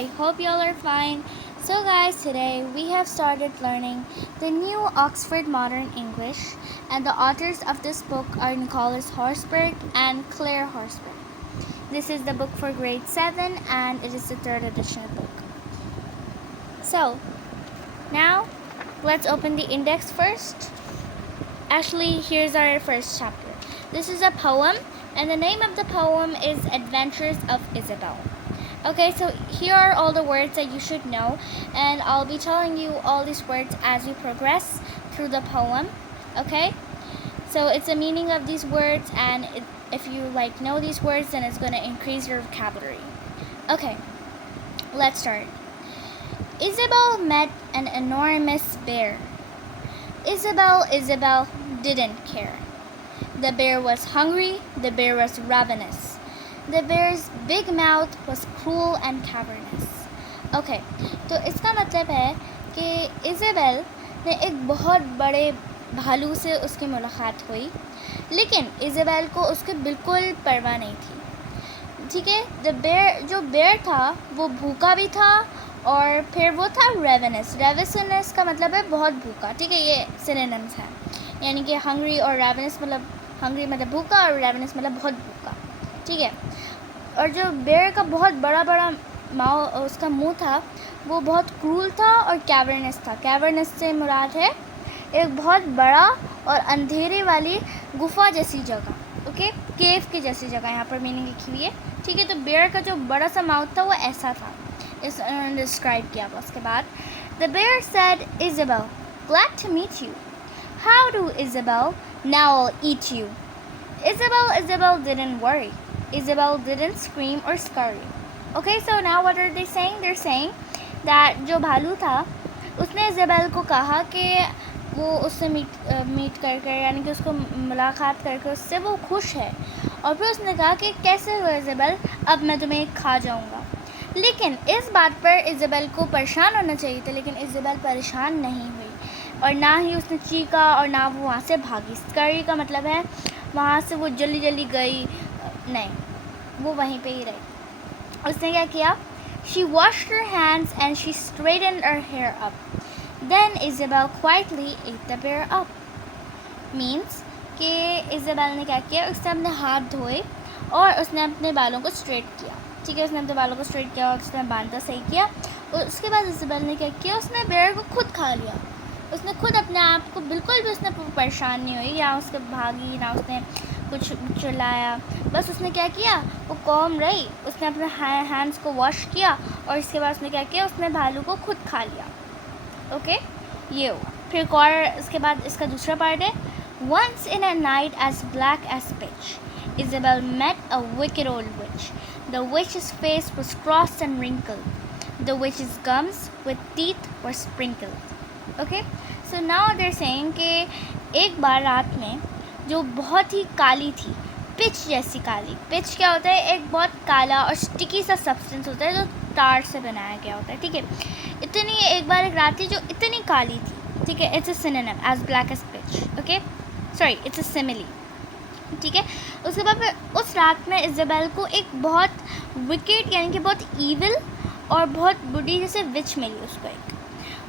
I hope y'all are fine. So, guys, today we have started learning the new Oxford Modern English, and the authors of this book are Nicholas Horsburgh and Claire Horsburgh. This is the book for grade 7, and it is the third edition book. So, now let's open the index first. Actually, here's our first chapter. This is a poem, and the name of the poem is Adventures of Isabel. Okay, so here are all the words that you should know, and I'll be telling you all these words as we progress through the poem. Okay, so it's the meaning of these words, and if you know these words, then it's going to increase your vocabulary. Okay, let's start. Isabel met an enormous bear. Isabel didn't care. The bear was hungry, the bear was ravenous. The bear's big mouth was cruel and cavernous. Okay, तो इसका मतलब है कि Isabel ने एक बहुत बड़े भालू से उसकी मुलाकात हुई, लेकिन इज़ाबेल को उसकी बिल्कुल परवाह नहीं थी. ठीक है, जो बेयर था वो भूखा भी था, और फिर वो था रेवेनस. रेवेनस का मतलब है बहुत भूखा. ठीक है, ये सिनोनिम्स हैं, यानी कि हंग्री और रेवेनस मतलब हंग्री मतलब भूखा और रेवेनस मतलब बहुत भूखा. ठीक है, और जो बेयर का बहुत बड़ा उसका मुंह था वो बहुत क्रूल था और कैवर्नस था. कैवर्नस से मुराद है एक बहुत बड़ा और अंधेरे वाली गुफा जैसी जगह. ओके, केव की जैसी जगह यहाँ पर मीनिंग लिखी हुई है. ठीक है, तो बेयर का जो बड़ा सा माउथ था वो ऐसा था, इस डिस्क्राइब किया. उसके बाद the bear said, Isabel, glad to meet you. How do, Isabel? Now I'll eat you. Isabel didn't worry. Isabel didn't scream or scurry. Okay, so now what are they saying? They're saying that जो भालू था उसने Isabel को कहा कि वो उससे meet कर यानी कि उसको मुलाकात करके उससे वो खुश है, और फिर उसने कहा कि कैसे हो इज़ाबेल, अब मैं तुम्हें खा जाऊँगा. लेकिन इस बात पर इज़ाबेल को परेशान होना चाहिए था, लेकिन इज़ाबेल परेशान नहीं हुई, और ना ही उसने चीखा और ना वो वहाँ से भागी. स्करी का मतलब है वहाँ से वो जल्दी गई नहीं, वो वहीं पे ही रही. उसने क्या किया? She washed her hands and she straightened her hair up. Then Isabel quietly ate the bear up. Means कि इज़ाबेल ने क्या किया? उसने अपने हाथ धोए और उसने अपने बालों को स्ट्रेट किया. ठीक है, उसने अपने बालों को स्ट्रेट किया और उसने बांधा सही किया, और उसके बाद इज़ाबेल ने क्या किया? उसने बेयर को खुद खा लिया. उसने खुद अपने आप को बिल्कुल भी उसने परेशान नहीं हुई, या उसके भागी, ना उसने कुछ चिल्लाया. बस उसने क्या किया? वो कॉम रही. उसने अपने हैंड्स को वॉश किया, और इसके बाद उसने क्या किया? उसने भालू को खुद खा लिया. ओके, ये हुआ. फिर और इसके बाद इसका दूसरा पार्ट है. Once in a night as black as pitch, Isabel met a wicked old witch. The witch's face was crossed and wrinkled. The witch's gums with teeth were sprinkled. Okay, so now they're saying कि एक बार रात में जो बहुत ही काली थी, pitch जैसी काली. Pitch क्या होता है? एक बहुत काला और स्टिकी सा सब्सटेंस होता है जो तार से बनाया गया होता है. ठीक है, एक बार एक रात थी जो इतनी काली थी. ठीक है, it's a synonym as black as pitch. Okay, sorry, it's a simile. ठीक है, उसके बाद फिर उस रात में इज़ाबेल को एक बहुत विकेट यानी कि बहुत ईविल और बहुत बुरी जैसे विच मिली उसको एक.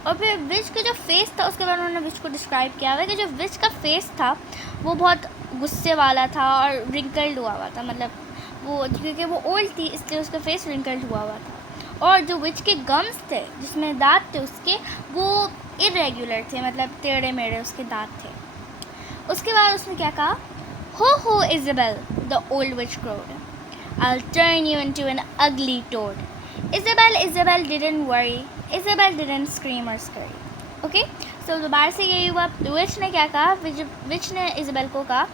और फिर विच का जो फेस था, उसके बाद उन्होंने विच को डिस्क्राइब किया हुआ है कि जो विच का फेस था वो बहुत गुस्से वाला था और रिंकल्ड हुआ था. मतलब वो क्योंकि वो ओल्ड थी इसलिए उसका फेस रिंकल्ड हुआ था. और जो विच के गम्स थे, जिसमें दांत थे उसके, वो इरेगुलर थे, मतलब टेढ़े मेढ़े उसके दांत थे. उसके बाद उसने क्या कहा? हो Isabel, the old which crowed, I'll turn you into an ugly toad. Isabel didn't worry. Isabel didn't scream or scurry. Okay, so दोबारा से यही हुआ. विच ने क्या कहा? विच ने इज़ाबेल को कहा,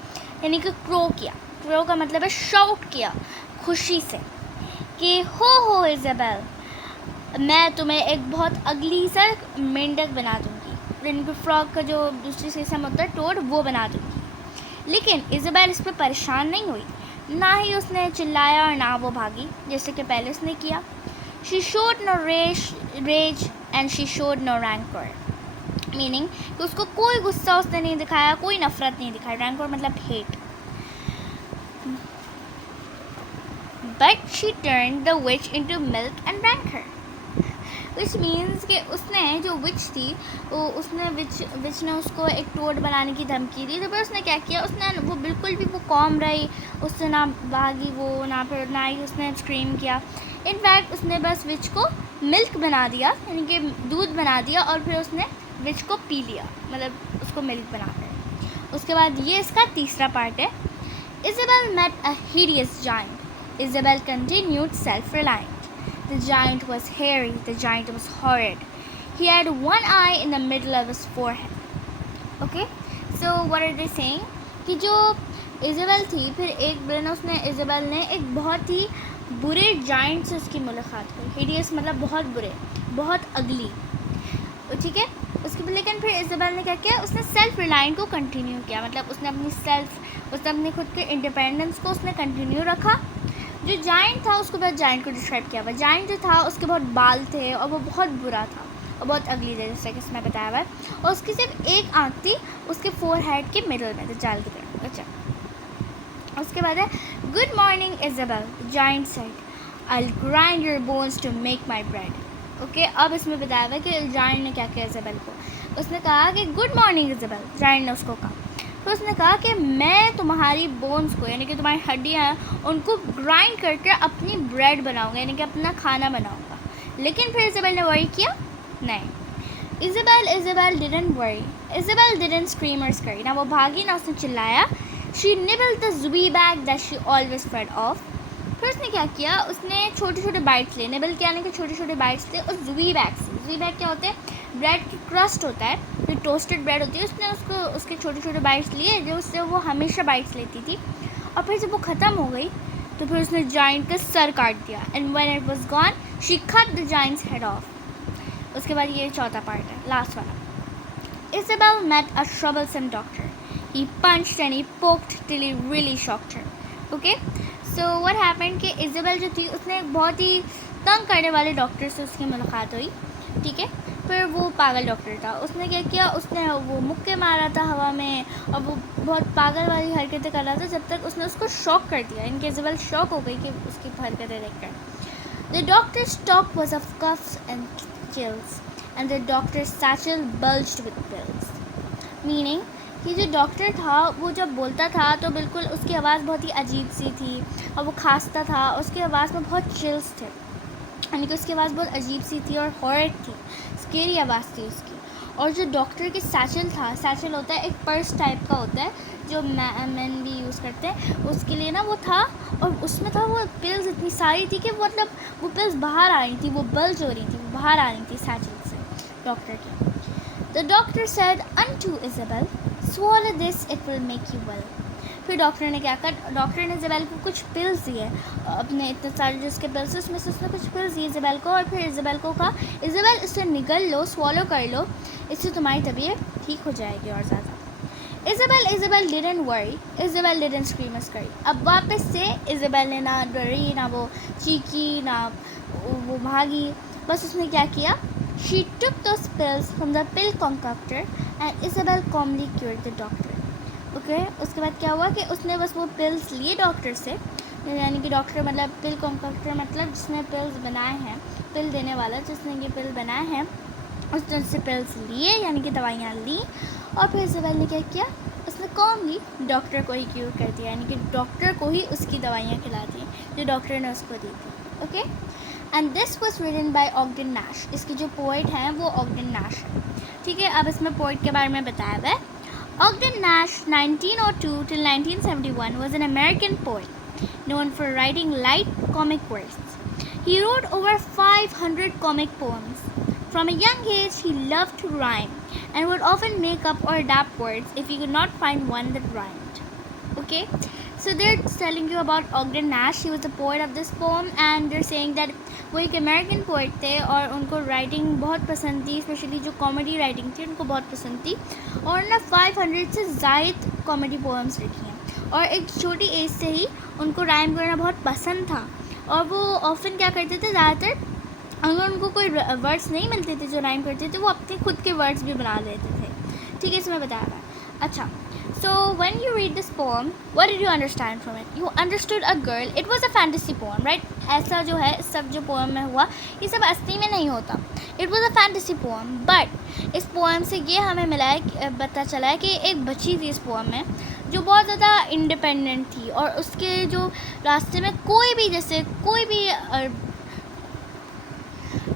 यानी कि क्रो किया. क्रो का मतलब है शाउट किया खुशी से कि हो इज़ाबेल, मैं तुम्हें एक बहुत अगली सा मेंढक बना दूँगी. यानी कि फ्रॉग का जो दूसरी किस्म होता है टोड, वो बना दूँगी. लेकिन इज़ाबेल इस पर परेशान नहीं हुई, ना ही उसने चिल्लाया और ना वो भागी जैसे कि पहले उसने किया. She showed no rage and she showed no rancor. Meaning कि उसको कोई गुस्सा उसने नहीं दिखाया, कोई नफरत नहीं दिखाई. rancor मतलब hate. But she turned the witch into milk and drank her. Which means कि उसने जो विच थी उसने विच ने उसको एक टोड बनाने की धमकी दी। तो फिर उसने क्या किया, उसने वो बिल्कुल भी वो कॉम रही, उससे ना भागी वो, ना ही उसने स्क्रीम किया। इनफैक्ट उसने बस विच को मिल्क बना दिया, यानी कि दूध बना दिया, और फिर उसने विच को पी लिया, मतलब उसको मिल्क बना कर। उसके बाद ये इसका तीसरा पार्ट है। Isabel met a hideous giant. Isabel continued self-reliant. The giant was hairy, the giant was horrid. He had one eye in the middle of his forehead. Okay, so what are they saying? कि जो Isabel थी, फिर एक दिन Isabel ने एक बहुत ही बुरे जाइंट से उसकी मुलाकात हुई। हिडियस मतलब बहुत बुरे, बहुत अगली, ठीक है। लेकिन फिर इज़ाबेल ने क्या किया, उसने सेल्फ रिलायंट को कंटिन्यू किया, मतलब उसने अपनी खुद के इंडिपेंडेंस को उसने कंटिन्यू रखा। जो जाइंट था उसको बहुत जाइंट को डिस्क्राइब किया हुआ। जाइंट जो था उसके बहुत बाल थे और वो बहुत बुरा था और बहुत अगली था, जैसे कि इसमें बताया हुआ है। और उसकी सिर्फ एक आँख थी उसके फोरहेड के मिडल में, तो जाल की तरफ। अच्छा, उसके बाद है good morning Isabel, giant said, I will grind your bones to make my bread. Okay, अब इसमें बताया हुआ है कि जाइंट ने क्या किया इज़ाबेल को। उसने कहा कि गुड मॉर्निंग इज़ाबेल, जाइंट ने उसको कहा। तो उसने कहा कि मैं तुम्हारी बोन्स को, यानी कि तुम्हारी हड्डियाँ हैं, उनको ग्राइंड करके अपनी ब्रेड बनाऊंगा, यानी कि अपना खाना बनाऊंगा। लेकिन फिर इज़ाबेल ने वरी किया नहीं। Isabel didn't worry, Isabel didn't scream और स्करी, ना वो भागी ना उसने चिल्लाया। She nibbled the zwieback that she always fed off. फिर उसने क्या किया, उसने छोटे छोटे बाइट्स लिए, निबल क्या, यानी कि छोटे छोटे बाइट्स थे उस ज़ुबी बैग से। ज़ुबी बैग क्या होते हैं, ब्रेड की क्रस्ट होता है, जो टोस्टेड ब्रेड होती है, उसने उसके छोटे छोटे बाइट्स लिए, जो उससे वो हमेशा बाइट्स लेती थी। और फिर जब वो ख़त्म हो गई तो फिर उसने जाइंट का सर काट दिया। And when it was gone she cut the giant's head off. उसके बाद ये चौथा पार्ट है, लास्ट वाला। Isabel met a troublesome doctor, he punched and he poked till he really shocked her. Okay, so what happened कि इज़ाबेल जो थी उसने एक बहुत ही तंग करने वाले डॉक्टर से उसकी मुलाकात हुई, ठीक है। फिर वो पागल डॉक्टर था, उसने क्या किया, उसने वो मुक्के मारा था हवा में और वो बहुत पागल वाली हरकतें कर रहा था, जब तक उसने उसको शॉक कर दिया। इनके इज़ाबेल शॉक हो गई कि उसकी हरकतें देखकर। The doctors talk was of coughs and chills and the doctors satchel bulged with pills. Meaning कि जो डॉक्टर था वो जब बोलता था तो बिल्कुल उसकी आवाज़ बहुत ही अजीब सी थी और वो खांसता था, उसकी आवाज़ में बहुत चिल्स थे, यानी कि उसकी आवाज़ बहुत अजीब सी थी और हॉरर थी, स्केरी आवाज़ थी उसकी। और जो डॉक्टर की सैचल था, सैचल होता है एक पर्स टाइप का होता है जो मैन भी यूज़ करते हैं, उसके लिए ना वो था, और उसमें था वो पिल्स इतनी सारी थी कि मतलब वो पिल्स बाहर आ रही थी, वो बल्ज हो रही थी, वो बाहर आ रही थी सैचल से डॉक्टर की। The doctor said unto Isabel, swallow this, it will make you well. फिर डॉक्टर ने क्या कहा, डॉक्टर ने इज़ाबेल को कुछ पिल्स दिए, अपने इतने सारे जो उसके पिल्स उसमें से उसने कुछ पिल्स दिए इज़ाबेल को, और फिर इज़ाबेल को कहा इज़ाबेल इसे निगल लो, स्वॉलो कर लो, इससे तुम्हारी तबीयत ठीक हो जाएगी और ज़्यादा। Isabel didn't worry, Isabel didn't scream और स्करी। अब वापस से इज़ाबेल ने ना डरी, ना वो चीखी, ना वो भागी, बस उसने क्या किया, she took those pills from the pill concoctor and Isabel calmly cured the doctor. Okay, उसके बाद क्या हुआ कि उसने बस वो पिल्स लिए डॉक्टर से, यानी कि डॉक्टर मतलब पिल कॉन्कॉक्टर मतलब जिसने पिल्स बनाए हैं, पिल देने वाला जिसने ये पिल बनाए हैं, उसने उससे पिल्स लिए, यानी कि दवाइयाँ ली। और फिर इज़ाबेल ने क्या किया, उसने कॉमली डॉक्टर को ही क्यूर कर दिया, यानी कि डॉक्टर को ही उसकी दवाइयाँ खिला दी जो डॉक्टर ने उसको दी थी। Okay, and this was written by Ogden Nash. इसकी जो पोइट हैं वो ऑगडेन नैश है, ठीक है। अब इसमें पोइट के बारे में बताया हुआ है। Ogden Nash, 1902 till 1971, was an American poet known for writing light comic verse. He wrote over 500 comic poems. From a young age, he loved to rhyme and would often make up or adapt words if he could not find one that rhymed. Okay, so they're telling you about Ogden Nash. He was the poet of this poem, and they're saying that वो एक American poet थे और उनको writing बहुत पसंद थी, specially जो comedy writing थी उनको बहुत पसंद थी, और ना 500 से ज़ायद कॉमेडी पोएम्स लिखी हैं। और एक छोटी एज से ही उनको राइम करना बहुत पसंद था, और वो ऑफन क्या करते थे, ज़्यादातर अगर उनको कोई वर्ड्स नहीं मिलते थे जो राइम करते थे, वो अपने खुद के वर्ड्स भी बना लेते थे, ठीक है, इसमें बताया हुआ है। अच्छा, So when you read this poem, what did you understand from it? You understood a girl. It was a fantasy poem, right? ऐसा जो है सब जो poem में हुआ ये सब असली में नहीं होता. It was a fantasy poem, but इस poem से ये हमें मिला है, पता चला है कि एक बच्ची थी इस poem में जो बहुत ज़्यादा इंडिपेंडेंट थी और उसके जो रास्ते में कोई भी जैसे कोई भी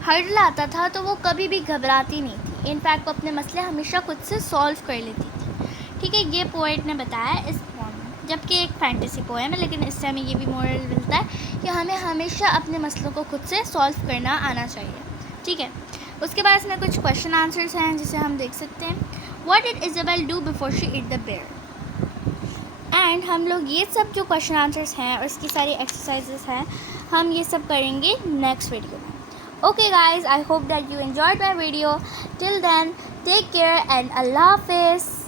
हर्डल आता था तो वो कभी भी घबराती नहीं थी. इनफैक्ट वो अपने मसले हमेशा खुद से सॉल्व कर लेती थी. ठीक है, ये पोएट ने बताया इस पोएम में, जबकि एक फैंटेसी पोएम है, लेकिन इससे हमें ये भी मोरल मिलता है कि हमें हमेशा अपने मसलों को खुद से सॉल्व करना आना चाहिए. ठीक है, उसके बाद इसमें कुछ क्वेश्चन आंसर्स हैं जिसे हम देख सकते हैं. What did Isabel do before she eat the bear. And हम लोग ये सब जो क्वेश्चन आंसर्स हैं और इसकी सारी एक्सरसाइजेस हैं हम ये सब करेंगे नेक्स्ट वीडियो में. Okay guys, I hope that you enjoyed my video. Till then, take care and Allah Hafiz.